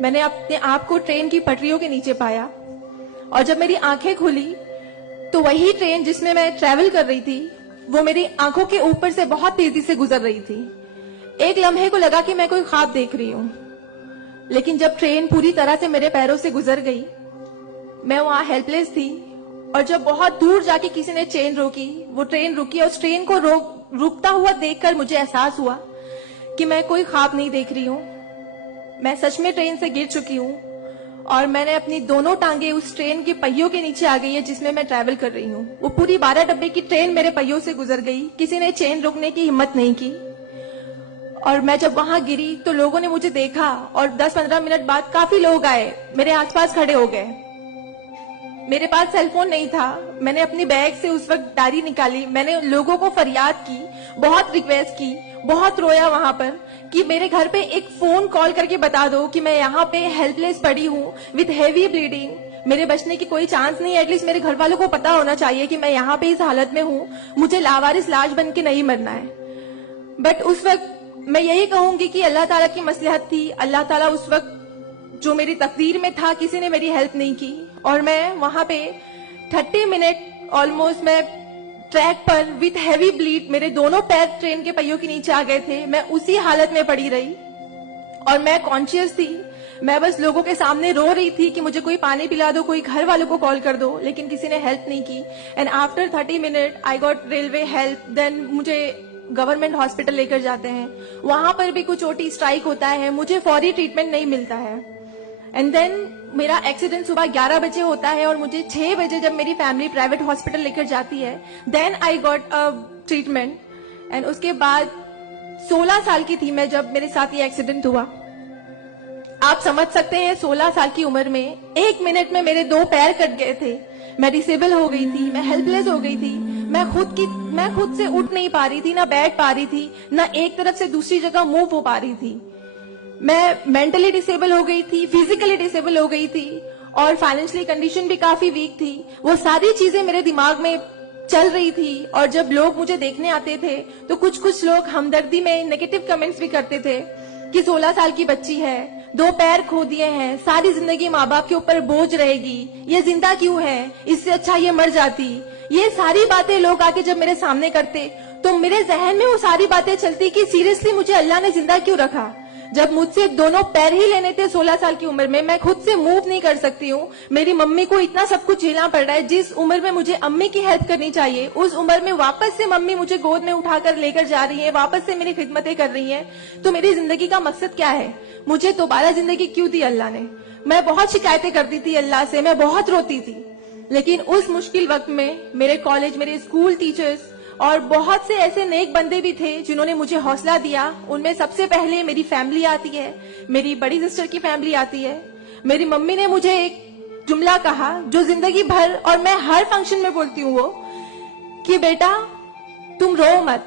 मैंने अपने आप को ट्रेन की पटरियों के नीचे पाया और जब मेरी आंखें खुली तो वही ट्रेन जिसमें मैं ट्रेवल कर रही थी वो मेरी आंखों के ऊपर से बहुत तेजी से गुजर रही थी। एक लम्हे को लगा कि मैं कोई ख्वाब देख रही हूं, लेकिन जब ट्रेन पूरी तरह से मेरे पैरों से गुजर गई मैं वहां हेल्पलेस थी। और जब बहुत दूर जाके किसी ने ट्रेन रोकी, वो ट्रेन रुकी और उस ट्रेन को रुकता हुआ देखकर मुझे एहसास हुआ कि मैं कोई ख्वाब नहीं देख रही हूं, मैं सच में ट्रेन से गिर चुकी हूं और मैंने अपनी दोनों टांगे उस ट्रेन के पहियों के नीचे आ गई है जिसमें मैं ट्रैवल कर रही हूं। वो पूरी 12 डब्बे की ट्रेन मेरे पहियों से गुजर गई, किसी ने ट्रेन रोकने की हिम्मत नहीं की। और मैं जब वहां गिरी तो लोगों ने मुझे देखा और 10-15 मिनट बाद काफी लोग आए, मेरे आसपास खड़े हो गए। मेरे पास सेलफोन नहीं था, मैंने अपनी बैग से उस वक्त डायरी निकाली, मैंने लोगों को फरियाद की, बहुत रिक्वेस्ट की, बहुत रोया वहां पर कि मेरे घर पे एक फोन कॉल करके बता दो कि मैं यहाँ पे हेल्पलेस पड़ी हूँ विथ हेवी ब्लीडिंग, मेरे बचने की कोई चांस नहीं है। एटलीस्ट मेरे घर वालों को पता होना चाहिए कि मैं यहाँ पे इस हालत में हूँ, मुझे लावारिस लाश बन के नहीं मरना है। बट उस वक्त मैं यही कहूंगी कि अल्लाह ताला की मसलहत थी, अल्लाह ताला उस वक्त जो मेरी तकदीर में था, किसी ने मेरी हेल्प नहीं की और मैं वहां पे 30 मिनट ऑलमोस्ट मैं ट्रैक पर विथ हैवी ब्लीड, मेरे दोनों पैर ट्रेन के पहियों के नीचे आ गए थे, मैं उसी हालत में पड़ी रही और मैं कॉन्शियस थी। मैं बस लोगों के सामने रो रही थी कि मुझे कोई पानी पिला दो, कोई घर वालों को कॉल कर दो, लेकिन किसी ने हेल्प नहीं की। And after 30 minute I got railway help, then मुझे गवर्नमेंट हॉस्पिटल लेकर जाते हैं, वहां पर भी कुछ ओटी स्ट्राइक होता है, मुझे फौरी ट्रीटमेंट नहीं मिलता है। एंड देन मेरा एक्सीडेंट सुबह 11 बजे होता है और मुझे 6 बजे जब मेरी फैमिली प्राइवेट हॉस्पिटल लेकर जाती है, then I got a treatment. And उसके बाद 16 साल की थी मैं जब मेरे साथ ये एक्सीडेंट हुआ। आप समझ सकते हैं 16 साल की उम्र में 1 मिनट में मेरे 2 पैर कट गए थे, मैं डिसेबल हो गई थी, मैं हेल्पलेस हो गई थी, मैं खुद से उठ नहीं पा रही थी, ना बैठ पा रही थी, ना एक तरफ से दूसरी जगह मूव हो पा रही थी। मैं मेंटली डिसेबल हो गई थी, फिजिकली डिसेबल हो गई थी और फाइनेंशियली कंडीशन भी काफी वीक थी। वो सारी चीजें मेरे दिमाग में चल रही थी और जब लोग मुझे देखने आते थे तो कुछ लोग हमदर्दी में नेगेटिव कमेंट्स भी करते थे कि 16 साल की बच्ची है, 2 पैर खो दिए हैं, सारी जिंदगी माँ बाप के ऊपर बोझ रहेगी, ये जिंदा क्यों है, इससे अच्छा ये मर जाती। ये सारी बातें लोग आके जब मेरे सामने करते तो मेरे जहन में वो सारी बातें चलती कि सीरियसली मुझे अल्लाह ने जिंदा क्यों रखा, जब मुझसे दोनों पैर ही लेने थे 16 साल की उम्र में, मैं खुद से मूव नहीं कर सकती हूँ, मेरी मम्मी को इतना सब कुछ झेलना पड़ रहा है। जिस उम्र में मुझे अम्मी की हेल्प करनी चाहिए उस उम्र में वापस से मम्मी मुझे गोद में उठाकर लेकर जा रही है, वापस से मेरी खिदमतें कर रही है। तो मेरी जिंदगी का मकसद क्या है, मुझे दोबारा जिंदगी क्यों दी अल्लाह ने। मैं बहुत शिकायतें करती थी अल्लाह से, मैं बहुत रोती थी, लेकिन उस मुश्किल वक्त में मेरे कॉलेज, मेरे स्कूल टीचर्स और बहुत से ऐसे नेक बंदे भी थे जिन्होंने मुझे हौसला दिया। उनमें सबसे पहले मेरी फैमिली आती है, मेरी बड़ी सिस्टर की फैमिली आती है। मेरी मम्मी ने मुझे एक जुमला कहा जो जिंदगी भर और मैं हर फंक्शन में बोलती हूँ, वो कि बेटा तुम रो मत,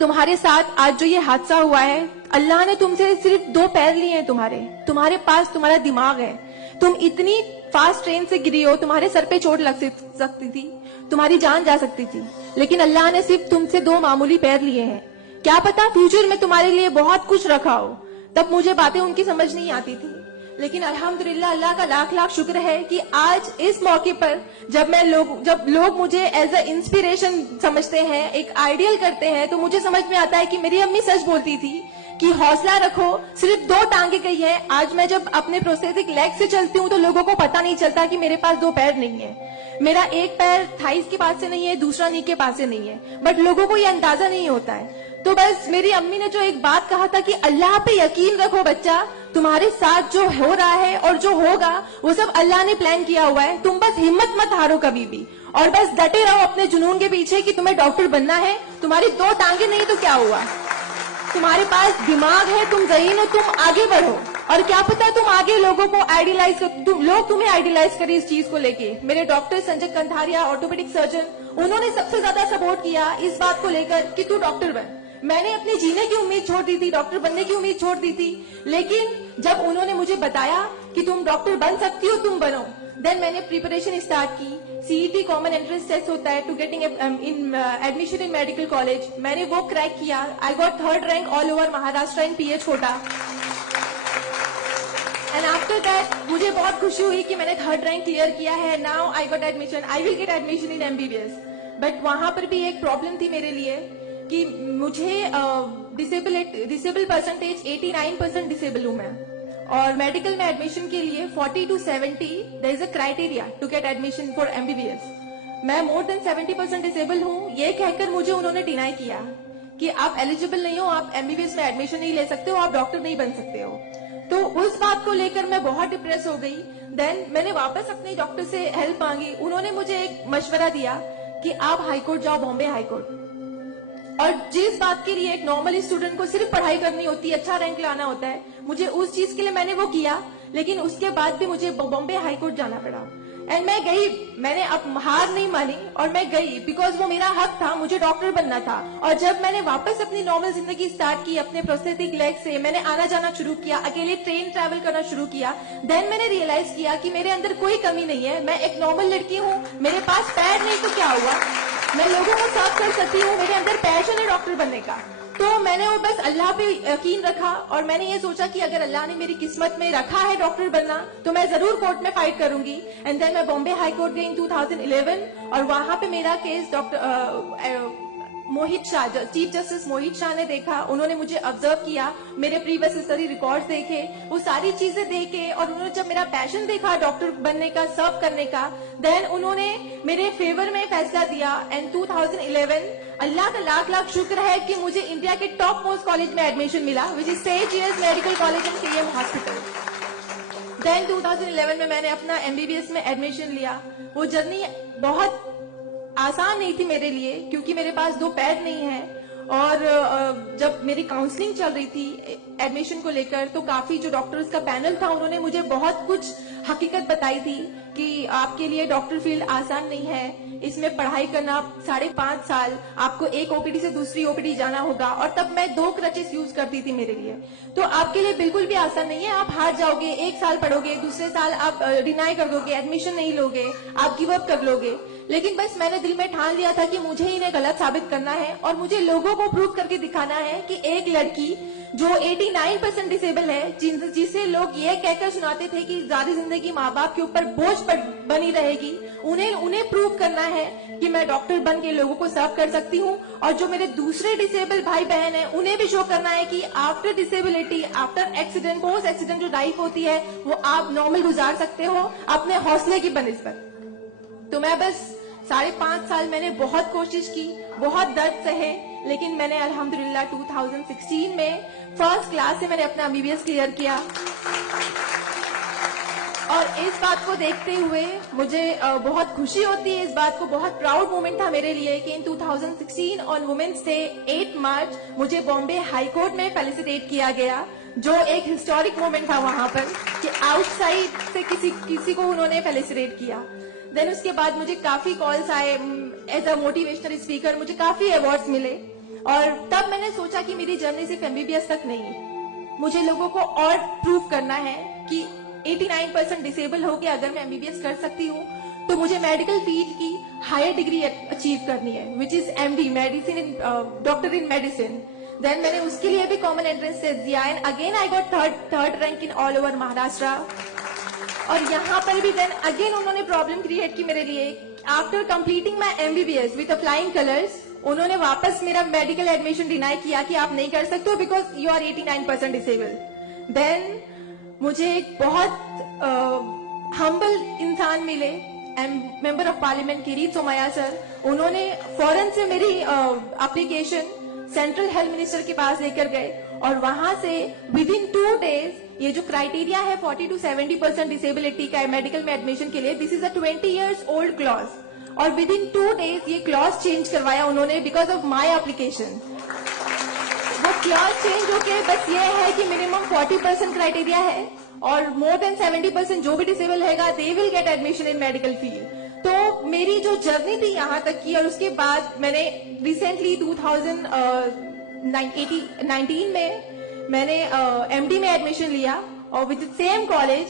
तुम्हारे साथ आज जो ये हादसा हुआ है, अल्लाह ने तुमसे सिर्फ 2 पैर लिए हैं, तुम्हारे पास तुम्हारा दिमाग है, तुम इतनी फास्ट ट्रेन से गिरी हो, तुम्हारे सर पे चोट लग सकती थी, तुम्हारी जान जा सकती थी, लेकिन अल्लाह ने सिर्फ तुमसे 2 मामूली पैर लिए हैं। क्या पता फ्यूचर में तुम्हारे लिए बहुत कुछ रखा हो। तब मुझे बातें उनकी समझ नहीं आती थी, लेकिन अल्हम्दुलिल्लाह अल्लाह का लाख लाख शुक्र है कि आज इस मौके पर जब लोग मुझे एज अ इंस्पिरेशन समझते हैं, एक आइडियल करते हैं, तो मुझे समझ में आता है कि मेरी अम्मी सच बोलती थी कि हौसला रखो, सिर्फ 2 टांगे गई है। आज मैं जब अपने प्रोस्थेटिक लेग से चलती हूँ तो लोगों को पता नहीं चलता कि मेरे पास 2 पैर नहीं है, मेरा एक पैर थाइस के पास से नहीं है, दूसरा नी के पास से नहीं है, बट लोगों को ये अंदाजा नहीं होता है। तो बस मेरी अम्मी ने जो एक बात कहा था कि अल्लाह पे यकीन रखो बच्चा, तुम्हारे साथ जो हो रहा है और जो होगा वो सब अल्लाह ने प्लान किया हुआ है, तुम बस हिम्मत मत हारो कभी भी और बस डटे रहो अपने जुनून के पीछे कि तुम्हें डॉक्टर बनना है। तुम्हारी 2 टांगे नहीं तो क्या हुआ, तुम्हारे पास दिमाग है, तुम ज़हीन हो, तुम आगे बढ़ो और क्या पता तुम आगे लोगों को आइडियलाइज कर, लोग तुम्हें आइडियलाइज करें इस चीज को लेके। मेरे doctor Sanjay Kantharia, orthopaedic surgeon, उन्होंने सबसे ज्यादा सपोर्ट किया इस बात को लेकर कि तू डॉक्टर बन। मैंने अपने जीने की उम्मीद छोड़ दी थी, डॉक्टर बनने की उम्मीद छोड़ दी थी, लेकिन जब उन्होंने मुझे बताया कि तुम डॉक्टर बन सकती हो, तुम बनो, देन मैंने प्रिपरेशन स्टार्ट की। सीईटी कॉमन एंट्रेंस टेस्ट होता है to getting in admission in medical college, मैंने वो क्रैक किया। I got 3rd rank all over Maharashtra in PH quota. After that मुझे बहुत खुशी हुई कि मैंने 3rd रैंक क्लियर किया है. Now I got admission, I will get admission in MBBS. But वहां पर भी एक प्रॉब्लम थी मेरे लिए कि मुझे डिसेबल परसेंटेज 89% डिसेबल हूं मैं, और मेडिकल में एडमिशन के लिए 40 to 70 there is a criteria to get admission for MBBS. मैं मोर देन 70% डिसेबल हूं. ये कहकर मुझे उन्होंने डिनाई किया कि आप एलिजिबल नहीं हो, आप MBBS में एडमिशन नहीं ले सकते हो, आप डॉक्टर नहीं बन सकते हो. तो उस बात को लेकर मैं बहुत डिप्रेस हो गई. देन मैंने वापस अपने डॉक्टर से हेल्प मांगी. उन्होंने मुझे एक मशवरा दिया कि आप हाईकोर्ट जाओ, बॉम्बे हाईकोर्ट. और जिस बात के लिए एक नॉर्मल स्टूडेंट को सिर्फ पढ़ाई करनी होती है, अच्छा रैंक लाना होता है, मुझे उस चीज के लिए मैंने वो किया. लेकिन उसके बाद भी मुझे बॉम्बे हाईकोर्ट जाना पड़ा. एंड मैं गई, मैंने अब हार नहीं मानी और मैं गई बिकॉज वो मेरा हक था, मुझे डॉक्टर बनना था. और जब मैंने वापस अपनी नॉर्मल जिंदगी स्टार्ट की अपने प्रोस्थेटिक लेग से, मैंने आना जाना शुरू किया, अकेले ट्रेन ट्रैवल करना शुरू किया. देन मैंने रियलाइज किया कि मेरे अंदर कोई कमी नहीं है. मैं एक नॉर्मल लड़की हूँ, मेरे पास पैर नहीं तो क्या हुआ, मैं लोगों को साफ कर सकती हूँ. मेरे अंदर पैशन है डॉक्टर बनने का. तो मैंने वो बस अल्लाह पे यकीन रखा और मैंने ये सोचा कि अगर अल्लाह ने मेरी किस्मत में रखा है डॉक्टर बनना तो मैं जरूर कोर्ट में फाइट करूंगी. एंड देन मैं बॉम्बे हाई कोर्ट गई इन 2011 और वहां पे मेरा केस डॉक्टर मोहित शाह, चीफ जस्टिस मोहित शाह ने देखा. उन्होंने मुझे ऑब्जर्व किया, मेरे प्रीवियस हिस्टरी रिकॉर्ड्स देखे, वो सारी चीजें देखे, और उन्होंने जब मेरा पैशन देखा डॉक्टर बनने का, सर्व करने का, देन उन्होंने मेरे फेवर में फैसला दिया. एंड 2011 अल्लाह का लाख लाख शुक्र है कि मुझे इंडिया के टॉप मोस्ट कॉलेज में एडमिशन मिला, विच इज सेज medical college and KM hospital. Then 2011 में मैंने अपना MBBS में एडमिशन लिया. वो जर्नी बहुत आसान नहीं थी मेरे लिए क्योंकि मेरे पास 2 पैर नहीं है. और जब मेरी काउंसलिंग चल रही थी एडमिशन को लेकर तो काफी जो डॉक्टर्स का पैनल था उन्होंने मुझे बहुत कुछ हकीकत बताई थी कि आपके लिए डॉक्टर फील्ड आसान नहीं है, इसमें पढ़ाई करना 5.5 साल, आपको एक OPD से दूसरी OPD जाना होगा. और तब मैं 2 क्रचेस यूज करती थी मेरे लिए. तो आपके लिए बिल्कुल भी आसान नहीं है, आप हार जाओगे, 1 साल पढ़ोगे, दूसरे साल आप डिनाई कर दोगे, एडमिशन नहीं लोगे, आप गिव अप कर लोगे. लेकिन बस मैंने दिल में ठान लिया था कि मुझे इन्हें गलत साबित करना है और मुझे लोगों को प्रूव करके दिखाना है कि एक लड़की जो 89% डिसेबल है, जिसे लोग ये कहकर सुनाते थे कि सारी जिंदगी माँ बाप के ऊपर बोझ बनी रहेगी, उन्हें प्रूव करना है कि मैं डॉक्टर बन के लोगों को सर्व कर सकती हूँ. और जो मेरे दूसरे डिसेबल भाई बहन हैं उन्हें भी शो करना है कि after disability, after accident, post accident जो लाइफ होती है वो आप नॉर्मल गुजार सकते हो अपने हौसले की बनिस्बत. तो मैं बस 5.5 साल मैंने बहुत कोशिश की, बहुत दर्द सहे, लेकिन मैंने अल्हम्दुलिल्लाह 2016 में फर्स्ट क्लास से मैंने अपना MBBS क्लियर किया. और इस बात को देखते हुए मुझे बहुत खुशी होती है, इस बात को बहुत प्राउड मोमेंट था मेरे लिए कि इन 2016 ऑन वुमेन्स डे 8 मार्च मुझे बॉम्बे हाई कोर्ट में फेलिसिटेट किया गया, जो एक हिस्टोरिक मोमेंट था वहां पर कि आउटसाइड से किसी को उन्होंने फेलिसिटेट किया. देन उसके बाद मुझे काफी कॉल्स आए एज अ मोटिवेशनल स्पीकर, मुझे काफी अवार्ड्स मिले. और तब मैंने सोचा कि मेरी जर्नी सिर्फ MBBS तक नहीं, मुझे लोगों को और प्रूव करना है कि 89% डिसेबल हो के अगर मैं MBBS कर सकती हूँ तो मुझे मेडिकल फील्ड की हायर डिग्री अचीव करनी है, which is MD, medicine in doctor in medicine. Then मैंने उसके लिए भी कॉमन एंट्रेंस टेस्ट दिया and again I got third rank in all over Maharashtra. और यहाँ पर भी देन अगेन उन्होंने प्रॉब्लम क्रिएट की मेरे लिए. After completing my MBBS with flying colours, उन्होंने वापस मेरा मेडिकल एडमिशन डिनाई किया कि आप नहीं कर सकते हो because you are 89% disable. Then मुझे एक बहुत हम्बल इंसान मिले, member of parliament Kirit Somaiya sir. उन्होंने फौरन से मेरी एप्लीकेशन सेंट्रल हेल्थ मिनिस्टर के पास लेकर गए और वहां से विद इन 2 days ये जो क्राइटेरिया है 40 to 70% डिसेबिलिटी का मेडिकल में एडमिशन के लिए, this is a 20 years old clause, और विद इन 2 days ये क्लॉज चेंज करवाया उन्होंने बिकॉज ऑफ माई एप्लीकेशन. वो क्लॉज चेंज होके बस ये है कि मिनिमम 40% क्राइटेरिया है और मोर देन 70% जो भी डिसेबल हैगा they will get admission in medical field. तो मेरी जो जर्नी थी यहाँ तक की, और उसके बाद मैंने रिसेंटली 2019 में मैंने MD में एडमिशन लिया और विद सेम कॉलेज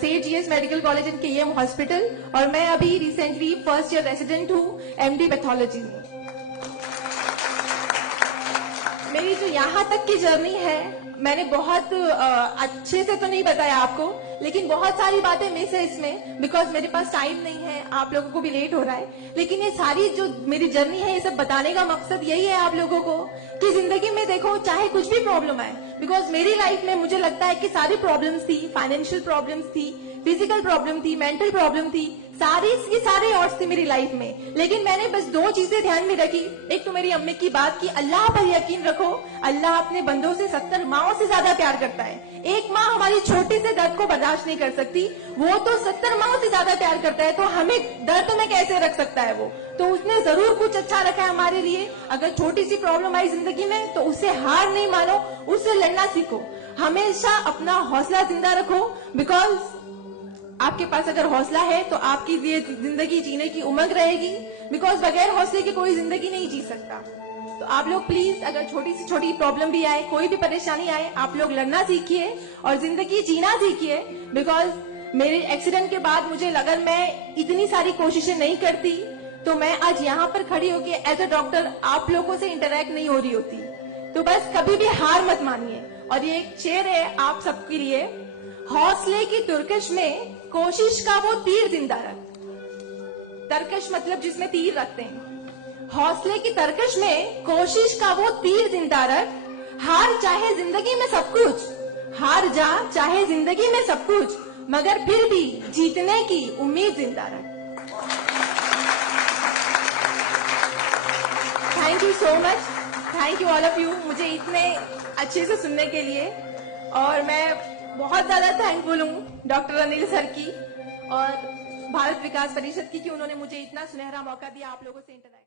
सेठ GS medical college and KM hospital, और मैं अभी रिसेंटली फर्स्ट ईयर रेसिडेंट हूँ MD पैथोलॉजी में. मेरी जो यहाँ तक की जर्नी है, मैंने बहुत अच्छे से तो नहीं बताया आपको, लेकिन बहुत सारी बातें मिस है इसमें, बिकॉज मेरे पास टाइम नहीं है, आप लोगों को भी लेट हो रहा है। लेकिन ये सारी जो मेरी जर्नी है, ये सब बताने का मकसद यही है आप लोगों को कि जिंदगी में देखो, चाहे कुछ भी प्रॉब्लम आए, बिकॉज मेरी लाइफ में मुझे लगता है कि सारी प्रॉब्लम्स थी, फाइनेंशियल प्रॉब्लम्स थी, फिजिकल प्रॉब्लम थी, मेंटल प्रॉब्लम थी, सारे ऑर्ड्स थी मेरी लाइफ में। लेकिन मैंने बस 2 चीजें ध्यान में रखी। एक तो मेरी अम्मी की बात की, अल्लाह पर यकीन रखो, अल्लाह अपने बंदों से 70 माओं से ज्यादा प्यार करता है। एक माँ हमारी छोटे से दर्द को बर्दाश्त नहीं कर सकती, वो तो 70 माओं से ज्यादा प्यार करता है, तो हमें दर्द में कैसे रख सकता है वो? तो उसने जरूर कुछ अच्छा रखा है हमारे लिए। अगर छोटी सी प्रॉब्लम आई जिंदगी में, तो उससे हार नहीं मानो, उससे लड़ना सीखो। हमेशा अपना हौसला जिंदा रखो, बिकॉज आपके पास अगर हौसला है तो आपकी ये जिंदगी जीने की उमंग रहेगी, बिकॉज बगैर हौसले की कोई जिंदगी नहीं जी सकता। तो आप लोग प्लीज, अगर छोटी सी छोटी प्रॉब्लम भी आए, कोई भी परेशानी आए, आप लोग लड़ना सीखिए और जिंदगी जीना सीखिए। बिकॉज मेरे एक्सीडेंट के बाद मुझे लगा, मैं इतनी सारी कोशिशें नहीं करती तो मैं आज यहाँ पर खड़ी होकर एज अ डॉक्टर आप लोगों से इंटरेक्ट नहीं हो रही होती। तो बस कभी भी हार मत मानिए। और ये एक शेर है आप सबके लिए, हौसले की तुरकश में कोशिश का वो तीर जिंदा रख। तरकश मतलब जिसमें तीर रखते हैं। हौसले की तरकश में कोशिश का वो तीर जिंदा रख, हार चाहे जिंदगी में सब कुछ, हार जा चाहे जिंदगी में सब कुछ, मगर फिर भी जीतने की उम्मीद जिंदा रख। Thank you so much, thank you all of you, मुझे इतने अच्छे से सुनने के लिए। और मैं बहुत ज्यादा थैंकफुल हूँ डॉक्टर अनिल सर की और भारत विकास परिषद की कि उन्होंने मुझे इतना सुनहरा मौका दिया आप लोगों से इंटरेक्ट